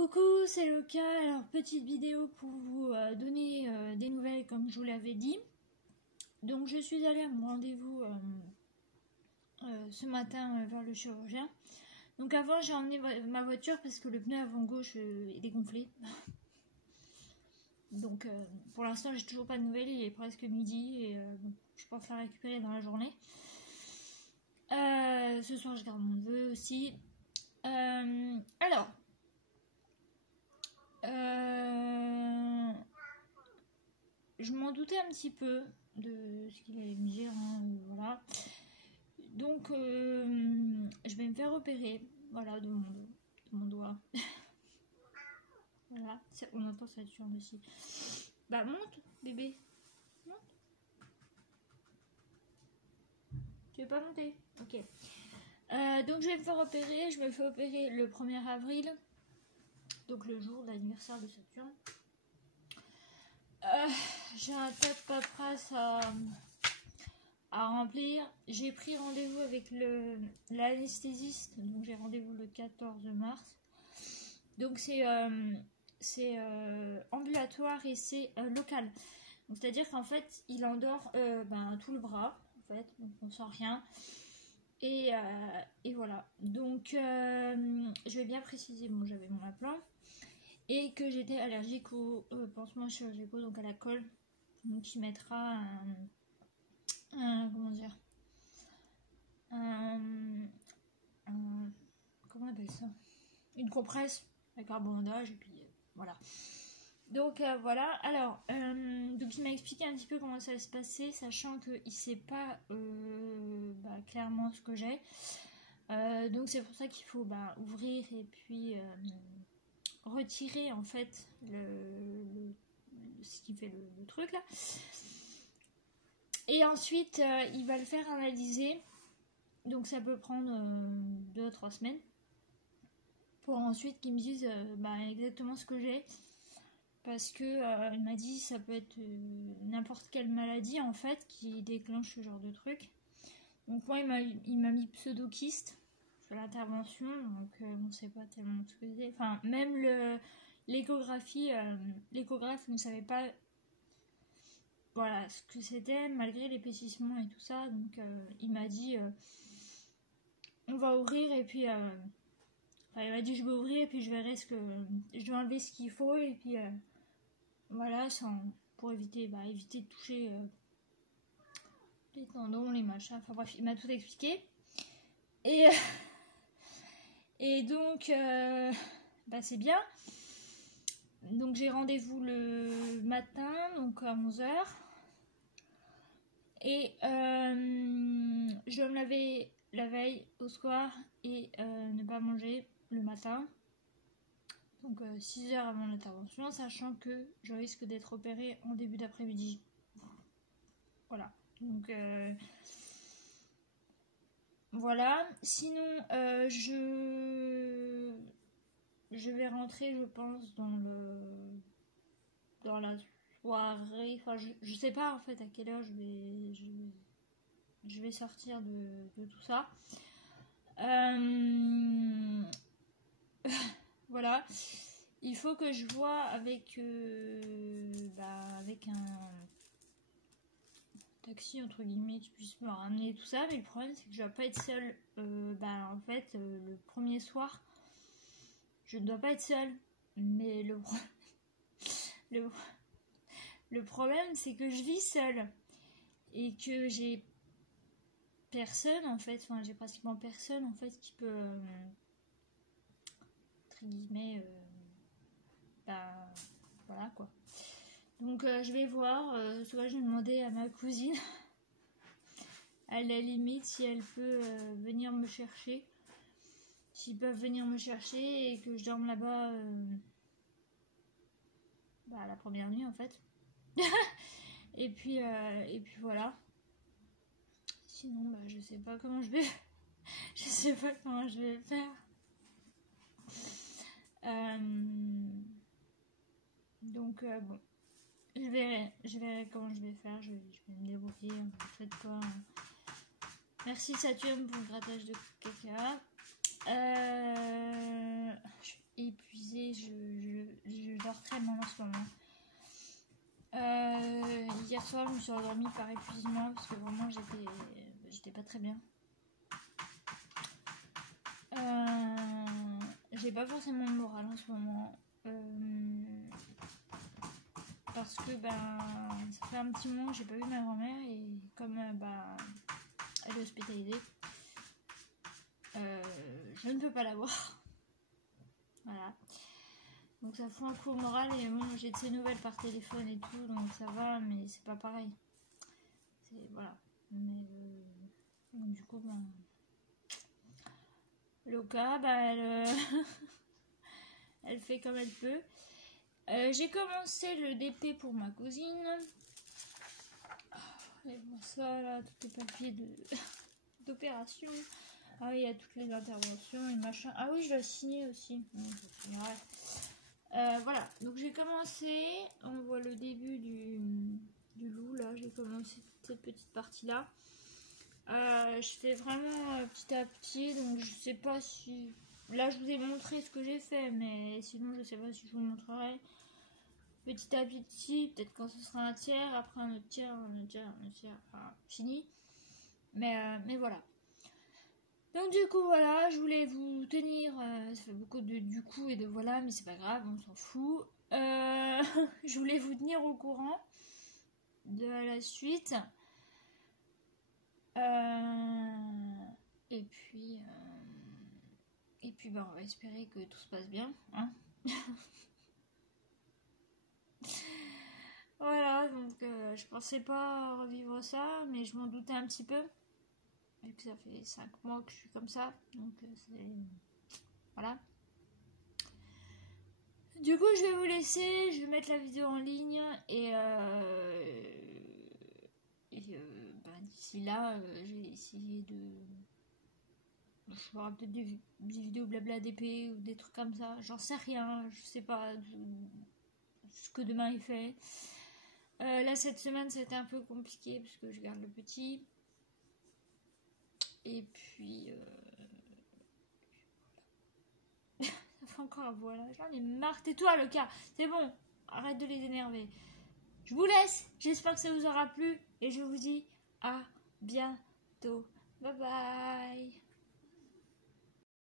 Coucou, c'est Loka. Alors, petite vidéo pour vous donner des nouvelles comme je vous l'avais dit. Donc, je suis allée à mon rendez-vous ce matin vers le chirurgien. Donc, avant, j'ai emmené ma voiture parce que le pneu avant gauche est dégonflé. Donc, pour l'instant, j'ai toujours pas de nouvelles. Il est presque midi et bon, je pense la récupérer dans la journée. Ce soir, je garde mon neveu aussi. Alors. Je m'en doutais un petit peu de ce qu'il allait me dire, hein, voilà. Donc, je vais me faire opérer, voilà, de mon doigt. Voilà, on entend ça tourne aussi. Bah, monte, bébé. Monte. Tu veux pas monter? Ok. Donc, je vais me faire opérer. Je me fais opérer le 1er avril. Donc, le jour de l'anniversaire de Saturne. J'ai un tas de paperasse à remplir. J'ai pris rendez-vous avec l'anesthésiste, donc j'ai rendez-vous le 14 mars. Donc c'est ambulatoire et c'est local. C'est-à-dire qu'en fait, il endort tout le bras, en fait, donc on sent rien. Et voilà. Donc je vais bien préciser, bon, j'avais mon implant. Et que j'étais allergique aux pansements chirurgicaux, donc à la colle. Donc il mettra comment dire, comment on appelle ça, une compresse avec un bandage et puis voilà. Donc voilà. Alors donc il m'a expliqué un petit peu comment ça va se passer, sachant qu'il ne sait pas clairement ce que j'ai. Donc c'est pour ça qu'il faut ouvrir et puis retirer en fait ce qui fait le truc là. Et ensuite il va le faire analyser. Donc ça peut prendre 2 à 3 semaines. Pour ensuite qu'ils me disent exactement ce que j'ai. Parce que il m'a dit ça peut être n'importe quelle maladie en fait qui déclenche ce genre de truc. Donc moi il m'a mis pseudokyste sur l'intervention. Donc on ne sait pas tellement ce que c'est. Enfin même l'échographie, l'échographe ne savait pas voilà ce que c'était malgré l'épaississement et tout ça. Donc il m'a dit on va ouvrir et puis il m'a dit je vais ouvrir et puis je verrai ce que je dois enlever ce qu'il faut et puis voilà, pour éviter de toucher les tendons, les machins, enfin bref, il m'a tout expliqué. Et donc c'est bien. Donc j'ai rendez-vous le matin, donc à 11 h. Et je dois me laver la veille au soir et ne pas manger le matin. Donc 6 heures avant l'intervention, sachant que je risque d'être opérée en début d'après-midi. Voilà. Donc voilà. Sinon je vais rentrer, je pense, dans la soirée. Enfin je sais pas en fait à quelle heure je vais sortir de tout ça. Voilà, il faut que je vois avec un taxi entre guillemets qui puisse me ramener tout ça, mais le problème c'est que je dois pas être seule. En fait le premier soir je ne dois pas être seule, mais le problème c'est que je vis seule et que j'ai personne en fait, enfin j'ai pratiquement personne en fait qui peut entre guillemets voilà quoi. Donc je vais voir, soit je vais demander à ma cousine à la limite si elle peut venir me chercher, s'ils peuvent venir me chercher et que je dorme là-bas la première nuit en fait. et puis voilà. Sinon je sais pas comment je vais je sais pas comment je vais faire. Donc bon, je verrai comment je vais faire, je vais me débrouiller, ne faites pas. Merci Saturne pour le grattage de caca. Je suis épuisée, je dors très mal en ce moment. Hier soir, je me suis endormie par épuisement parce que vraiment j'étais pas très bien. J'ai pas forcément le moral en ce moment. Parce que ça fait un petit moment que j'ai pas vu ma grand-mère et comme elle est hospitalisée, je ne peux pas la voir. Voilà. Donc ça fout un coup au moral et bon, j'ai de ses nouvelles par téléphone et tout, donc ça va, mais c'est pas pareil. Voilà. Mais donc, du coup, Loka, elle fait comme elle peut. J'ai commencé le DP pour ma cousine. Et bon, ça là, tous les papiers d'opération. Ah oui, il y a toutes les interventions et machin. Ah oui, je dois signer aussi. Voilà, donc j'ai commencé. On voit le début du loup là. J'ai commencé cette petite partie là. Je fais vraiment petit à petit, donc je sais pas si. Là, je vous ai montré ce que j'ai fait, mais sinon, je sais pas si je vous montrerai. Petit à petit, peut-être quand ce sera un tiers, après un autre tiers, enfin fini. Mais voilà. Donc du coup voilà, je voulais vous tenir, ça fait beaucoup de du coup et de voilà, mais c'est pas grave, on s'en fout. Je voulais vous tenir au courant de la suite. Et puis on va espérer que tout se passe bien, hein. Voilà, donc je pensais pas revivre ça, mais je m'en doutais un petit peu. Et puis ça fait 5 mois que je suis comme ça, donc c'est... Voilà. Du coup, je vais vous laisser, je vais mettre la vidéo en ligne et d'ici là, je vais essayer de... Je ferai peut-être des vidéos blabla DP ou des trucs comme ça, j'en sais rien, je sais pas ce que demain il fait. Là, cette semaine, ça a été un peu compliqué parce que je garde le petit. Et puis... ça fait encore un voilà, j'en ai marre. Tais-toi, Loka, c'est bon, arrête de les énerver. Je vous laisse, j'espère que ça vous aura plu et je vous dis à bientôt. Bye bye.